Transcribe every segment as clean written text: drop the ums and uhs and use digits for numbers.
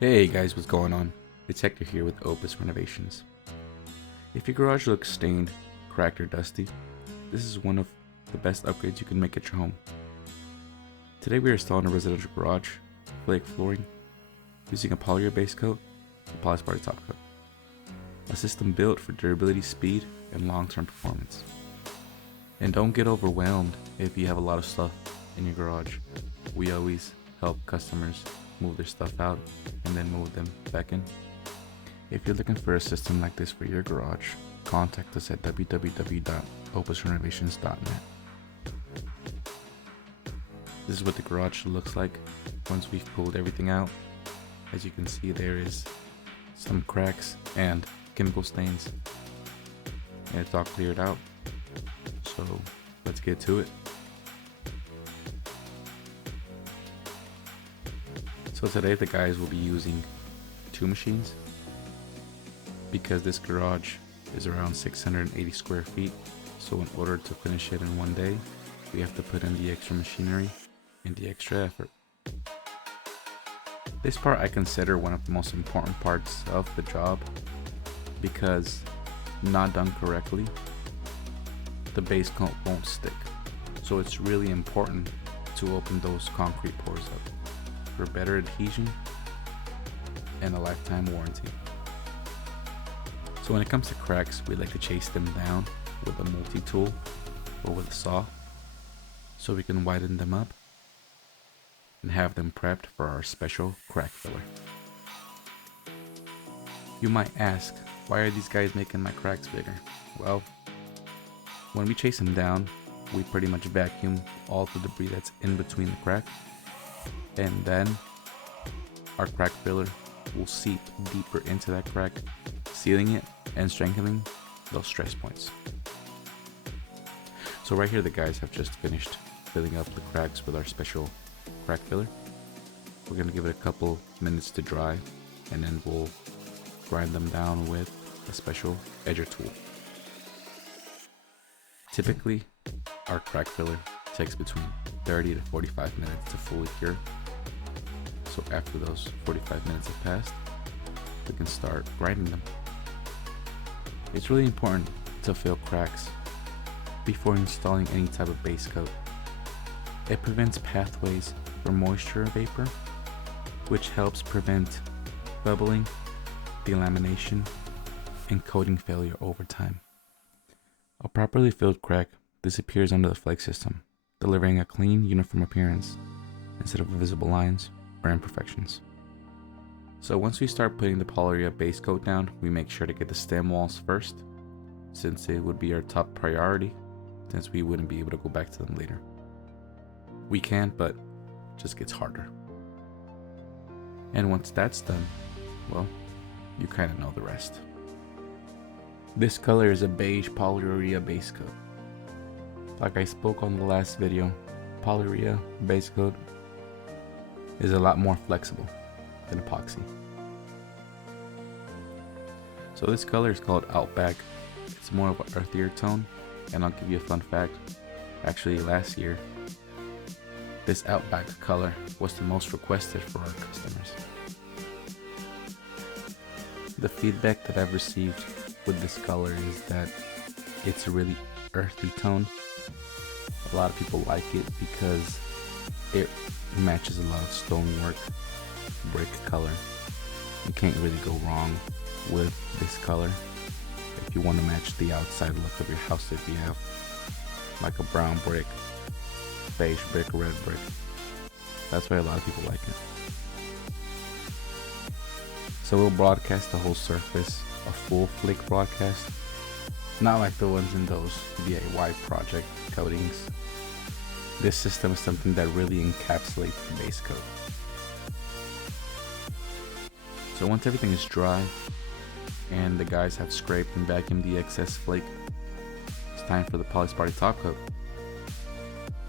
Hey guys, what's going on? It's Hector here with Opus Renovations. If your garage looks stained, cracked, or dusty, this is one of the best upgrades you can make at your home. Today we are installing a residential garage, Flake flooring, using a Polyurea base coat and Polyspartic top coat. A system built for durability, speed, and long-term performance. And don't get overwhelmed if you have a lot of stuff in your garage. We always help customers move their stuff out and then move them back in. If you're looking for a system like this for your garage, contact us at www.opusrenovations.net. This is what the garage looks like once we've pulled everything out. As you can see, there is some cracks and chemical stains, and it's all cleared out. So let's get to it. So today the guys will be using two machines because this garage is around 680 square feet. So in order to finish it in one day, we have to put in the extra machinery and the extra effort. This part I consider one of the most important parts of the job because not done correctly, the base coat won't stick. So it's really important to open those concrete pores up for better adhesion and a lifetime warranty. So when it comes to cracks, we like to chase them down with a multi-tool or with a saw so we can widen them up and have them prepped for our special crack filler. You might ask, why are these guys making my cracks bigger? Well, when we chase them down, we pretty much vacuum all the debris that's in between the crack, and then our crack filler will seep deeper into that crack, sealing it and strengthening those stress points. So right here the guys have just finished filling up the cracks with our special crack filler. We're going to give it a couple minutes to dry, and then we'll grind them down with a special edger tool. Typically, our crack filler takes between 30 to 45 minutes to fully cure. So after those 45 minutes have passed, we can start grinding them. It's really important to fill cracks before installing any type of base coat. It prevents pathways for moisture vapor, which helps prevent bubbling, delamination, and coating failure over time. A properly filled crack disappears under the flake system, delivering a clean, uniform appearance instead of visible lines or imperfections. So once we start putting the Polyurea base coat down, we make sure to get the stem walls first, since it would be our top priority, since we wouldn't be able to go back to them later. We can, but it just gets harder. And once that's done, well, you kind of know the rest. This color is a beige Polyurea base coat. Like I spoke on the last video, Polyurea base coat is a lot more flexible than epoxy. So this color is called OUTBACK. It's more of an earthier tone, and I'll give you a fun fact. Actually, last year, this OUTBACK color was the most requested for our customers. The feedback that I've received with this color is that it's a really earthy tone. A lot of people like it because it matches a lot of stonework, brick color. You can't really go wrong with this color if you want to match the outside look of your house. If you have like a brown brick, beige brick, red brick, that's why a lot of people like it. So we'll broadcast the whole surface, a full flake broadcast, not like the ones in those DIY project coatings. This system is something that really encapsulates the base coat. So once everything is dry and the guys have scraped and vacuumed the excess flake, it's time for the Polyspartic top coat.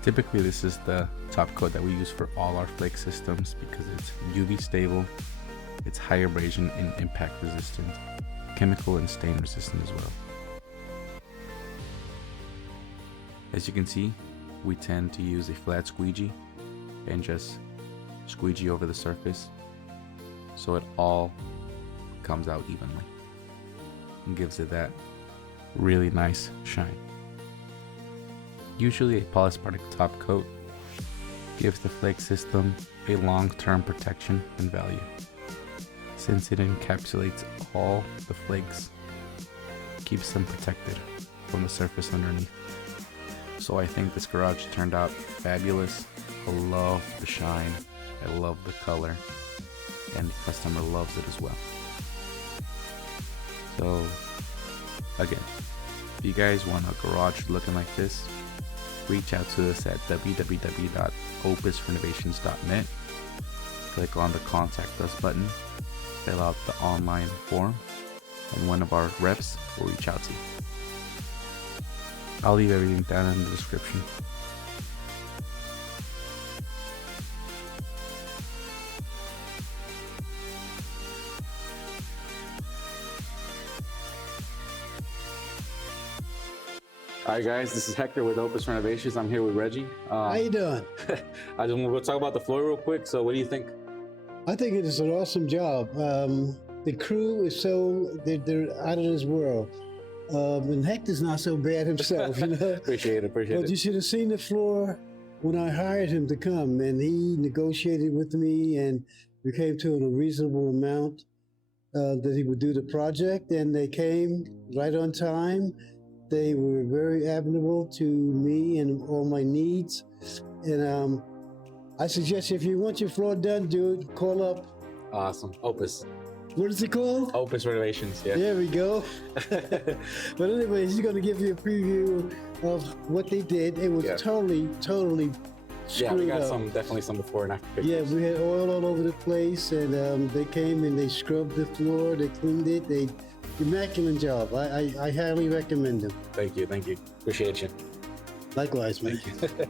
Typically this is the top coat that we use for all our flake systems because it's UV stable, it's high abrasion and impact resistant, chemical and stain resistant as well. As you can see, we tend to use a flat squeegee and just squeegee over the surface so it all comes out evenly and gives it that really nice shine. Usually a Polyspartic top coat gives the flake system a long-term protection and value, since it encapsulates all the flakes, keeps them protected from the surface underneath. So I think this garage turned out fabulous. I love the shine, I love the color, and the customer loves it as well. So again, if you guys want a garage looking like this, reach out to us at www.opusrenovations.net. Click on the contact us button, fill out the online form, and one of our reps will reach out to you. I'll leave everything down in the description. Alright guys, this is Hector with Opus Renovations. I'm here with Reggie. How you doing? We'll talk about the floor real quick. So what do you think? I think it is an awesome job. The crew is they're out of this world. And Hector's not so bad himself, you know? Appreciate it. But you should have seen the floor when I hired him to come, and he negotiated with me, and we came to a reasonable amount that he would do the project, and they came right on time. They were very amenable to me and all my needs. And I suggest if you want your floor done, dude, call up. Awesome. Opus. What is it called? Opus Renovations, yeah. There we go. But anyway, he's going to give you a preview of what they did. It was totally screwed Yeah, we got up. definitely some before and after pictures. Yeah, we had oil all over the place, and they came and they scrubbed the floor, they cleaned it, immaculate job. I highly recommend them. Thank you. Appreciate you. Likewise, man. Thank you.